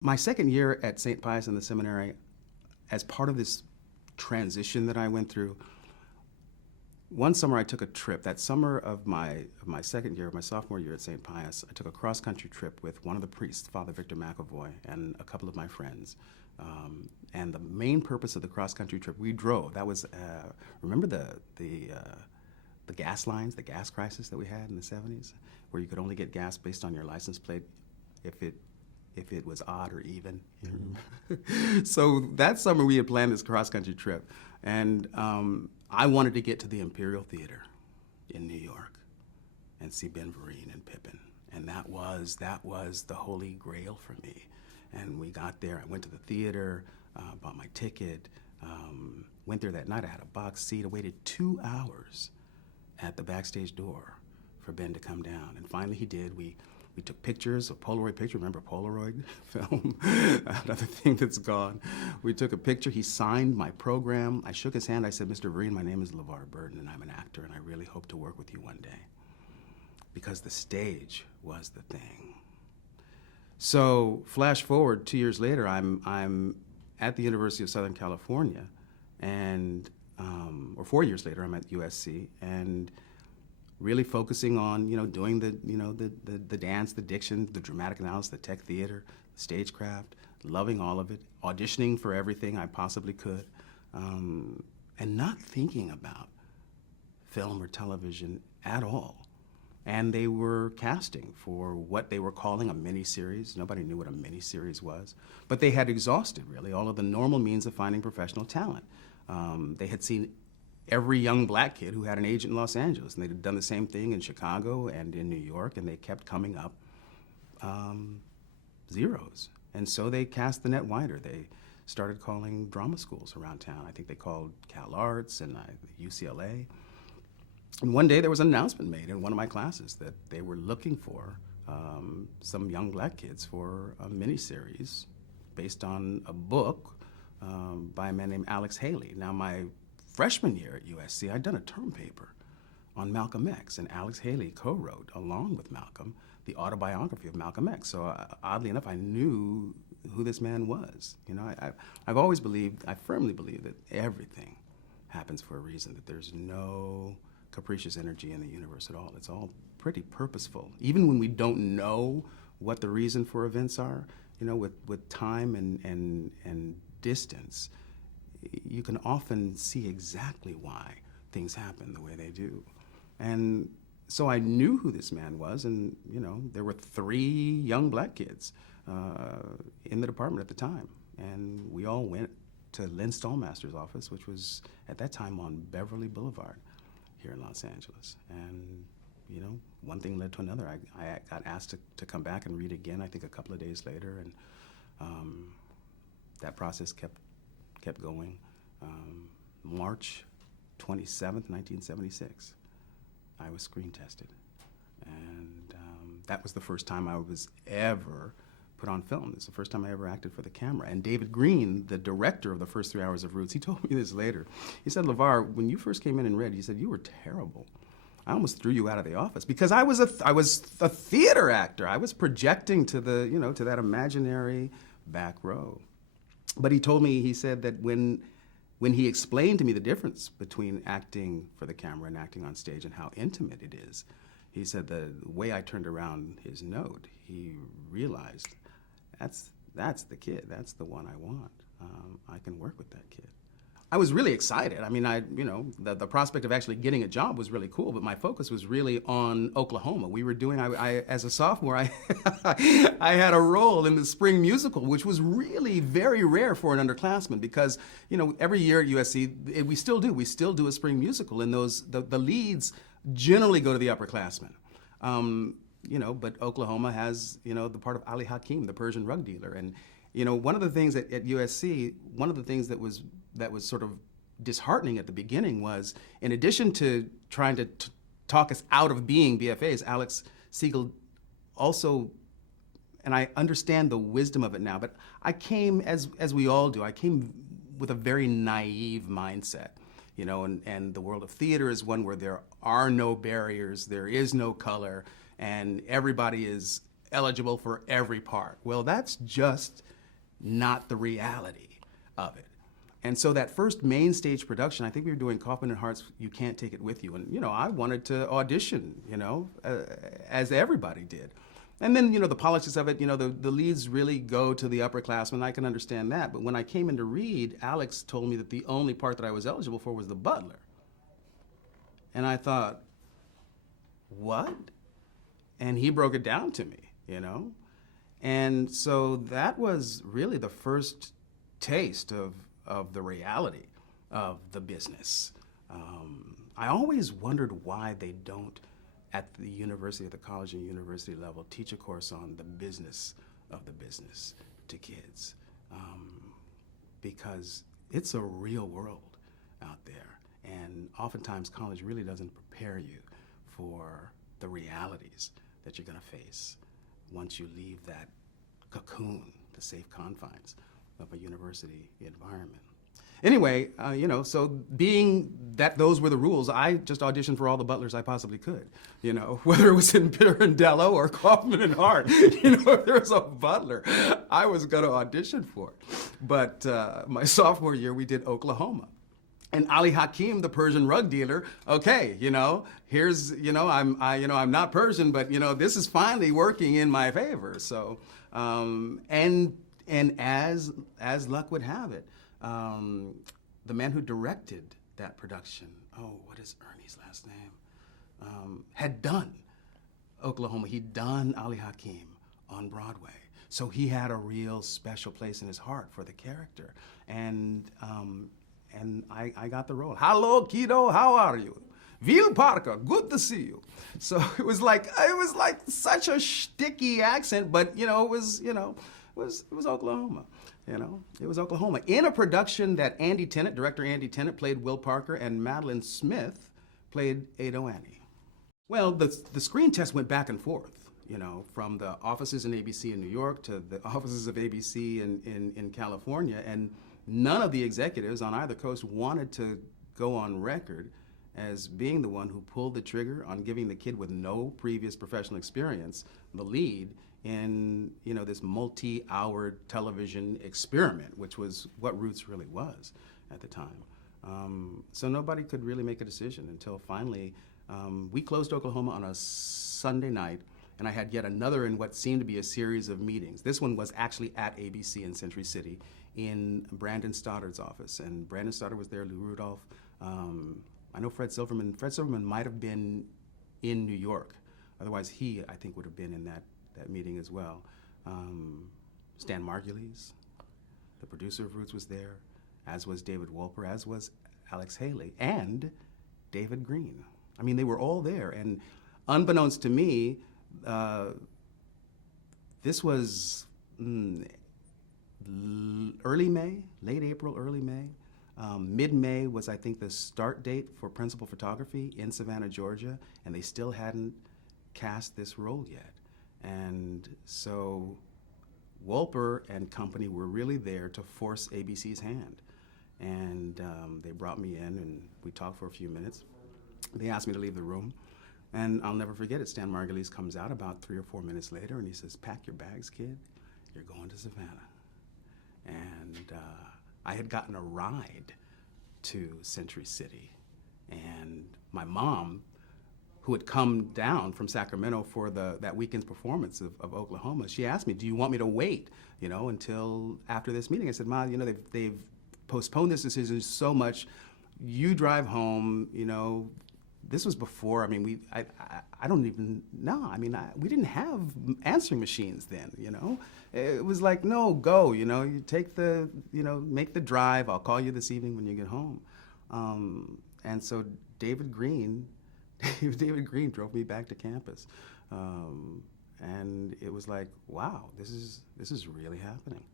My second year at St. Pius in the seminary, as part of this transition that I went through, one summer I took a trip. That summer of my second year, my sophomore year at St. Pius, I took a cross-country trip with one of the priests, Father Victor McAvoy, and a couple of my friends. And the main purpose of the cross-country trip, we drove. That was, remember the gas lines, the gas crisis that we had in the 70s, where you could only get gas based on your license plate if it was odd or even. So that summer we had planned this cross-country trip, and I wanted to get to the Imperial Theater in New York and see Ben Vereen and Pippin, and that was the holy grail for me. And we got there. I went to the theater, bought my ticket, went there that night. I had a box seat. I waited 2 hours at the backstage door for Ben to come down, and finally he did. We took pictures, a Polaroid picture. Remember Polaroid film? Another thing that's gone. We took a picture. He signed my program. I shook his hand. I said, "Mr. Vereen, my name is LeVar Burton, and I'm an actor, and I really hope to work with you one day." Because the stage was the thing. So flash forward 2 years later, I'm at the University of Southern California, and or 4 years later, I'm at USC, and really focusing on, doing the dance, the diction, the dramatic analysis, the tech theater, the stagecraft, loving all of it, auditioning for everything I possibly could, and not thinking about film or television at all. And they were casting for what they were calling a miniseries. Nobody knew what a miniseries was, but they had exhausted really all of the normal means of finding professional talent. They had seen every young black kid who had an agent in Los Angeles, and they'd done the same thing in Chicago and in New York, and they kept coming up zeros. And so they cast the net wider. They started calling drama schools around town. I think they called Cal Arts and UCLA. And one day there was an announcement made in one of my classes that they were looking for some young black kids for a miniseries based on a book by a man named Alex Haley. Now, my freshman year at USC, I'd done a term paper on Malcolm X, and Alex Haley co-wrote, along with Malcolm, the autobiography of Malcolm X. So oddly enough, I knew who this man was. I've always believed, I firmly believe that everything happens for a reason, that there's no capricious energy in the universe at all. It's all pretty purposeful. Even when we don't know what the reason for events are, with time and distance, you can often see exactly why things happen the way they do. And so I knew who this man was, and there were 3 young black kids in the department at the time, and we all went to Lynn Stallmaster's office, which was at that time on Beverly Boulevard here in Los Angeles. And one thing led to another. I got asked to come back and read again, I think a couple of days later, and that process kept going. March 27th, 1976, I was screen tested. And that was the first time I was ever put on film. It's the first time I ever acted for the camera. And David Green, the director of the first 3 hours of Roots, he told me this later. He said, "LeVar, when you first came in and read," he said, "you were terrible. I almost threw you out of the office because I was a theater actor. I was projecting to to that imaginary back row." But he told me, he said that when he explained to me the difference between acting for the camera and acting on stage and how intimate it is, he said the way I turned around his note, he realized that's the kid. That's the one I want. I can work with that kid. I was really excited. I mean, the prospect of actually getting a job was really cool, but my focus was really on Oklahoma. We were doing, as a sophomore, I had a role in the spring musical, which was really very rare for an underclassman because, every year at USC, we still do a spring musical, and the leads generally go to the upperclassmen. But Oklahoma has, the part of Ali Hakim, the Persian rug dealer. And, one of the things at USC, one of the things that was sort of disheartening at the beginning was, in addition to trying to talk us out of being BFAs, Alex Siegel also, and I understand the wisdom of it now, but I came, as we all do, I came with a very naive mindset. And the world of theater is one where there are no barriers, there is no color, and everybody is eligible for every part. Well, that's just not the reality of it. And so that first main stage production, I think we were doing Kaufman and Hart's You Can't Take It With You. And, I wanted to audition, as everybody did. And then, the politics of it, the leads really go to the upperclassmen. I can understand that. But when I came in to read, Alex told me that the only part that I was eligible for was the butler. And I thought, what? And he broke it down to me, And so that was really the first taste of the reality of the business. I always wondered why they don't, at the university, at the college and university level, teach a course on the business of the business to kids. Because it's a real world out there. And oftentimes college really doesn't prepare you for the realities that you're gonna face once you leave that cocoon, the safe confines of a university environment. Anyway, so being that those were the rules, I just auditioned for all the butlers I possibly could, whether it was in Pirandello or Kaufman and Hart, if there was a butler, I was gonna audition for it. But my sophomore year, we did Oklahoma. And Ali Hakim, the Persian rug dealer, okay, here's, I'm not Persian, but, this is finally working in my favor. So, and as luck would have it, the man who directed that production, what is Ernie's last name, had done Oklahoma. He'd done Ali Hakim on Broadway. So he had a real special place in his heart for the character. And I got the role. Hello, kiddo, how are you? Vil Parker, good to see you. So it was like such a sticky accent, but it was Oklahoma. It was Oklahoma. In a production that director Andy Tennant played Will Parker and Madeline Smith played Ado Annie. Well, the screen test went back and forth, from the offices in ABC in New York to the offices of ABC in California, and none of the executives on either coast wanted to go on record as being the one who pulled the trigger on giving the kid with no previous professional experience the lead in this multi-hour television experiment, which was what Roots really was at the time. So nobody could really make a decision until finally we closed Oklahoma on a Sunday night, and I had yet another in what seemed to be a series of meetings. This one was actually at ABC in Century City in Brandon Stoddard's office, and Brandon Stoddard was there, Lou Rudolph. I know Fred Silverman. Fred Silverman might have been in New York. Otherwise, he, I think, would have been in that meeting as well. Stan Margulies, the producer of Roots, was there, as was David Wolper, as was Alex Haley, and David Green. I mean, they were all there, and unbeknownst to me, this was early May, late April, early May. Mid-May was, I think, the start date for principal photography in Savannah, Georgia, and they still hadn't cast this role yet. And so Wolper and company were really there to force ABC's hand. And they brought me in, and we talked for a few minutes. They asked me to leave the room, and I'll never forget it. Stan Margulies comes out about 3 or 4 minutes later, and he says, "Pack your bags, kid. You're going to Savannah." And I had gotten a ride to Century City, and my mom, who had come down from Sacramento for that weekend's performance of Oklahoma, she asked me, "Do you want me to wait, until after this meeting?" I said, "Ma, they've postponed this decision so much. You drive home, This was before, I don't even know. We didn't have answering machines then, It was like, no, go, you take make the drive. I'll call you this evening when you get home. And so David Green drove me back to campus. And it was like, wow, this is really happening.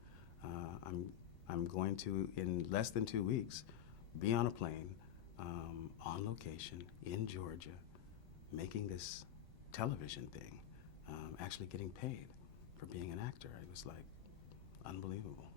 I'm going to, in less than 2 weeks, be on a plane, on location in Georgia, making this television thing, actually getting paid for being an actor. It was like unbelievable.